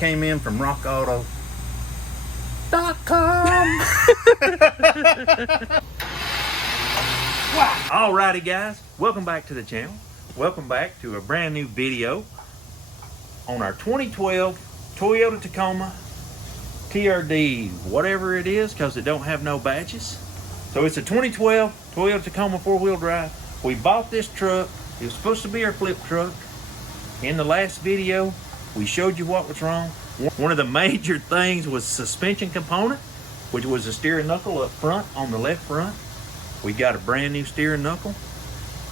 came in from rockauto.com. Alrighty guys, welcome back to the channel. Welcome back to a brand new video on our 2012 Toyota Tacoma TRD, whatever it is, because it don't have no badges. So it's a 2012 Toyota Tacoma four-wheel drive. We bought this truck. It was supposed to be our flip truck. In the last video, we showed you what was wrong. One of the major things was suspension component, which was the steering knuckle up front on the left front. We got a brand new steering knuckle.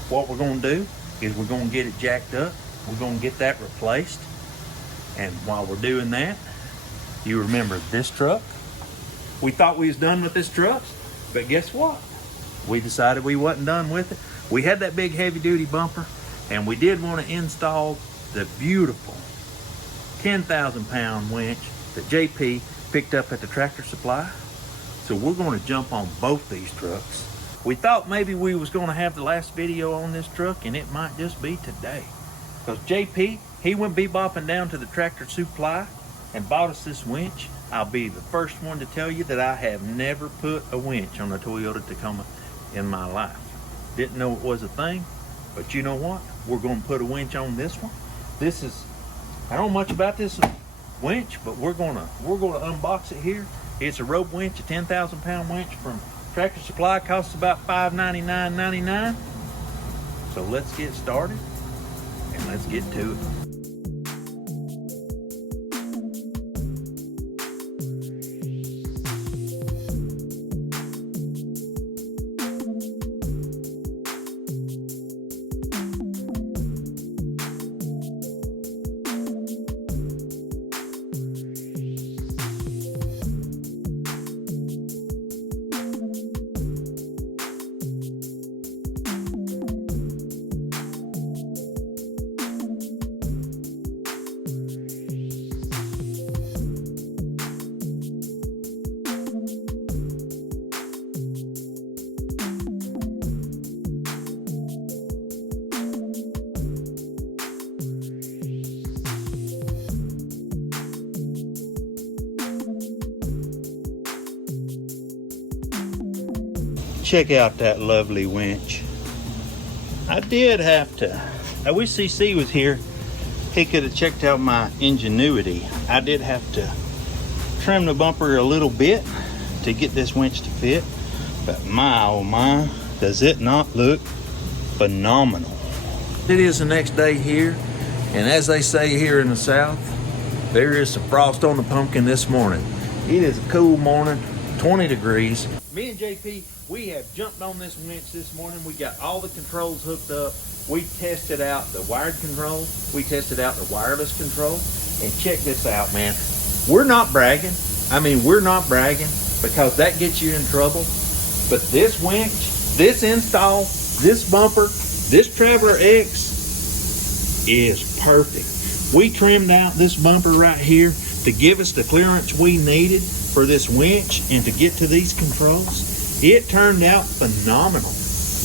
What we're gonna do is we're gonna get it jacked up. We're gonna get that replaced. And while we're doing that, you remember this truck? We thought we was done with this truck, but guess what? We decided we wasn't done with it. We had that big heavy duty bumper, and we did want to install the beautiful 10,000 pound winch that JP picked up at the Tractor Supply. So we're going to jump on both these trucks. We thought maybe we was going to have the last video on this truck, and it might just be today. Because JP, he went bebopping down to the Tractor Supply and bought us this winch. I'll be the first one to tell you that I have never put a winch on a Toyota Tacoma in my life. Didn't know it was a thing, but you know what? We're going to put a winch on this one. This is, I don't know much about this winch, but we're gonna unbox it here. It's a rope winch, a 10,000 pound winch from Tractor Supply. Costs about $599.99. So let's get started and let's get to it. Check out that lovely winch. I did have to, I wish CC was here. He could have checked out my ingenuity. I did have to trim the bumper a little bit to get this winch to fit. But my, oh my, does it not look phenomenal. It is the next day here, and as they say here in the South, there is some frost on the pumpkin this morning. It is a cool morning, 20 degrees. Me and JP, we have jumped on this winch this morning. We got all the controls hooked up. We tested out the wired control. We tested out the wireless control. And check this out, man. We're not bragging. I mean, we're not bragging because that gets you in trouble. But this winch, this install, this bumper, this Traveler X is perfect. We trimmed out this bumper right here to give us the clearance we needed for this winch and to get to these controls. It turned out phenomenal.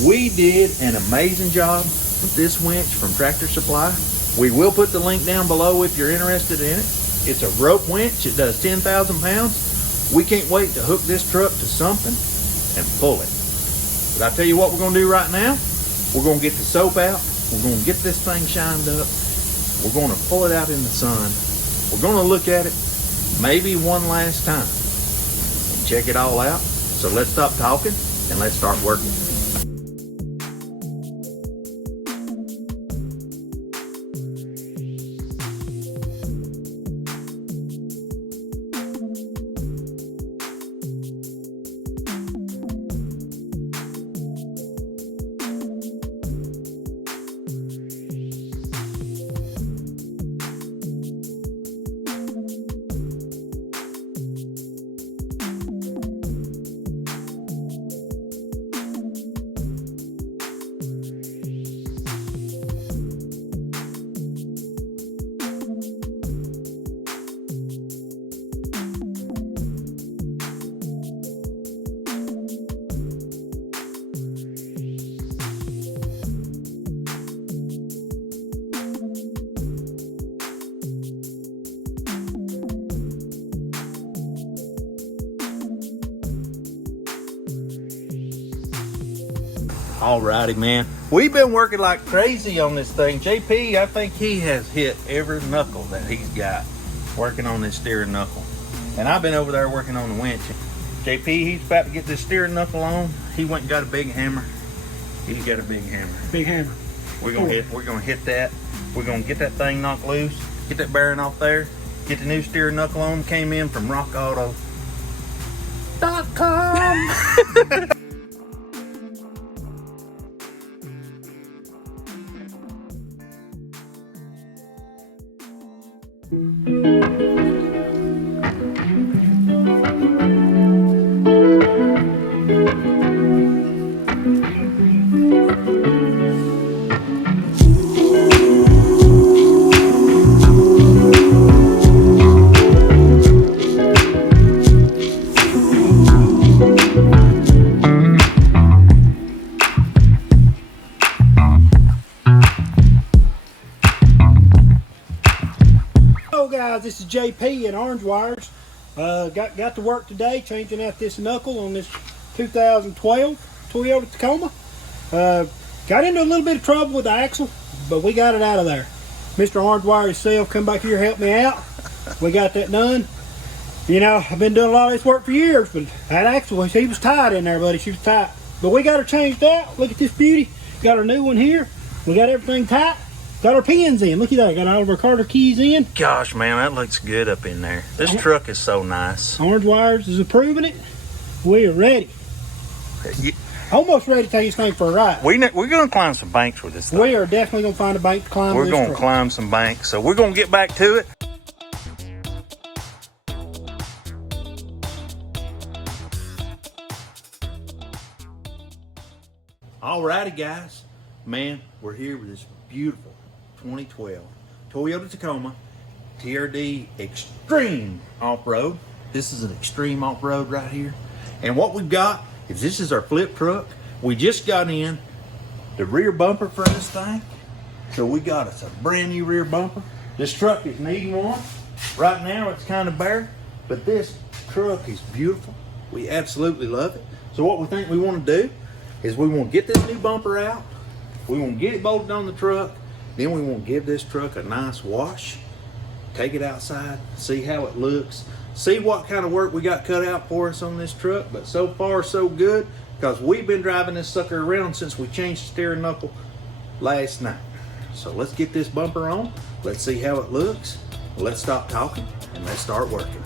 We did an amazing job with this winch from Tractor Supply. We will put the link down below if you're interested in it. It's a rope winch. It does 10,000 pounds. We can't wait to hook this truck to something and pull it. But I tell you what we're gonna do right now. We're gonna get the soap out. We're gonna get this thing shined up. We're gonna pull it out in the sun. We're gonna look at it maybe one last time and check it all out. So let's stop talking and let's start working. Alrighty, man. We've been working like crazy on this thing. JP, I think he has hit every knuckle that he's got working on this steering knuckle. And I've been over there working on the winch. JP, he's about to get this steering knuckle on. He went and got a big hammer. He's got a big hammer. Big hammer. We're gonna hit that. We're gonna get that thing knocked loose, get that bearing off there, get the new steering knuckle on. Came in from rockauto.com. Hello guys, this is JP in Orange Wires. Got to work today changing out this knuckle on this 2012 Toyota Tacoma. Got into a little bit of trouble with the axle, but we got it out of there. Mr. Orange Wire himself come back here, help me out. We got that done. You know, I've been doing a lot of this work for years, but that axle, she was tight in there, buddy. She was tight. But we got her changed out. Look at this beauty. Got our new one here. We got everything tight. Got our pins in. Look at that. Got all of our Carter keys in. Gosh, man, that looks good up in there. This truck is so nice. Orange Wires is approving it. We are ready. Almost ready to take this thing for a ride. We're going to climb some banks with this thing. We are definitely going to find a bank to climb. We're going to climb some banks. So we're going to get back to it. Alrighty, guys. Man, we're here with this beautiful 2012 Toyota Tacoma TRD Extreme Off-Road. This is an extreme off-road right here. And what we've got is this is our flip truck. We just got in the rear bumper for this thing. So we got us a brand new rear bumper. This truck is needing one. Right now it's kind of bare, but this truck is beautiful. We absolutely love it. So what we think we want to do is we want to get this new bumper out. We want to get it bolted on the truck. Then we want to give this truck a nice wash. Take it outside, see how it looks. See what kind of work we got cut out for us on this truck. But so far, so good, because we've been driving this sucker around since we changed the steering knuckle last night. So let's get this bumper on. Let's see how it looks. Let's stop talking and let's start working.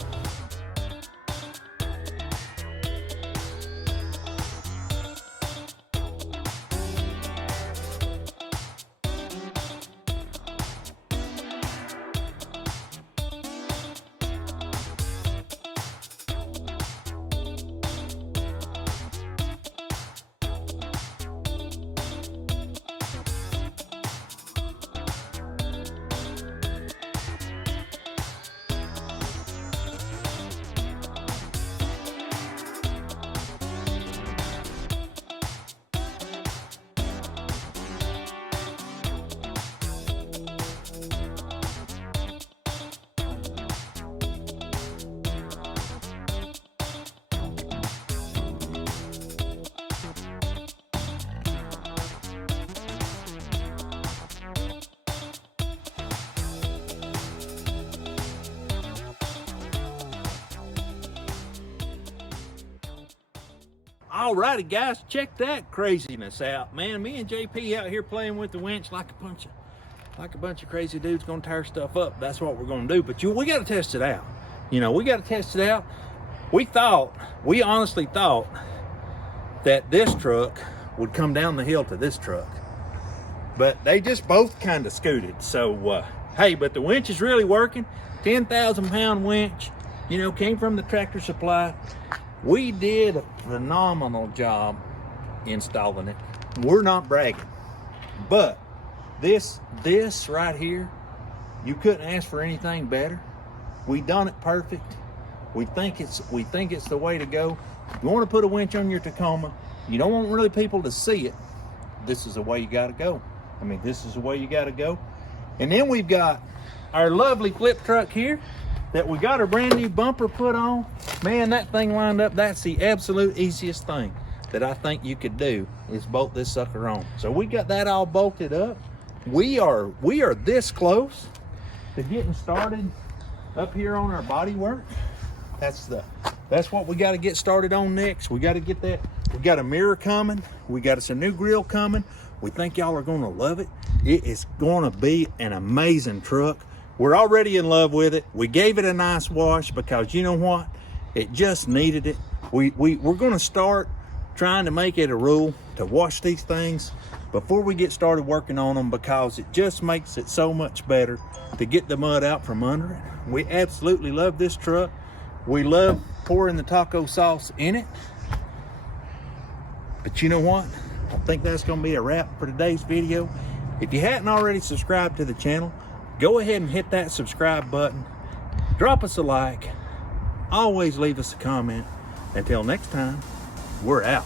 Alrighty, guys, check that craziness out, man. Me and JP out here playing with the winch like a bunch of crazy dudes gonna tear stuff up. That's what we're gonna do. But we got to test it out. You know, we got to test it out. We honestly thought that this truck would come down the hill to this truck, but they just both kind of scooted. So hey, but the winch is really working. 10,000 pound winch. You know, came from the Tractor Supply. We did a phenomenal job installing it. We're not bragging, but this right here, you couldn't ask for anything better. We done it perfect. We think it's the way to go. If you want to put a winch on your Tacoma, you don't want really people to see it. This is the way you got to go. I mean, this is the way you got to go. And then we've got our lovely flip truck here that we got a brand new bumper put on. Man, that thing lined up, that's the absolute easiest thing. that I think you could do is bolt this sucker on. So we got that all bolted up. We are this close to getting started up here on our body work. That's what we got to get started on next. We got to get that. We got a mirror coming. We got us a new grill coming. We think y'all are going to love it. It is going to be an amazing truck. We're already in love with it. We gave it a nice wash because you know what? It just needed it. We're going to start trying to make it a rule to wash these things before we get started working on them, because it just makes it so much better to get the mud out from under it. We absolutely love this truck. We love pouring the taco sauce in it. But you know what? I think that's going to be a wrap for today's video. If you hadn't already subscribed to the channel, go ahead and hit that subscribe button. Drop us a like. Always leave us a comment. Until next time, we're out.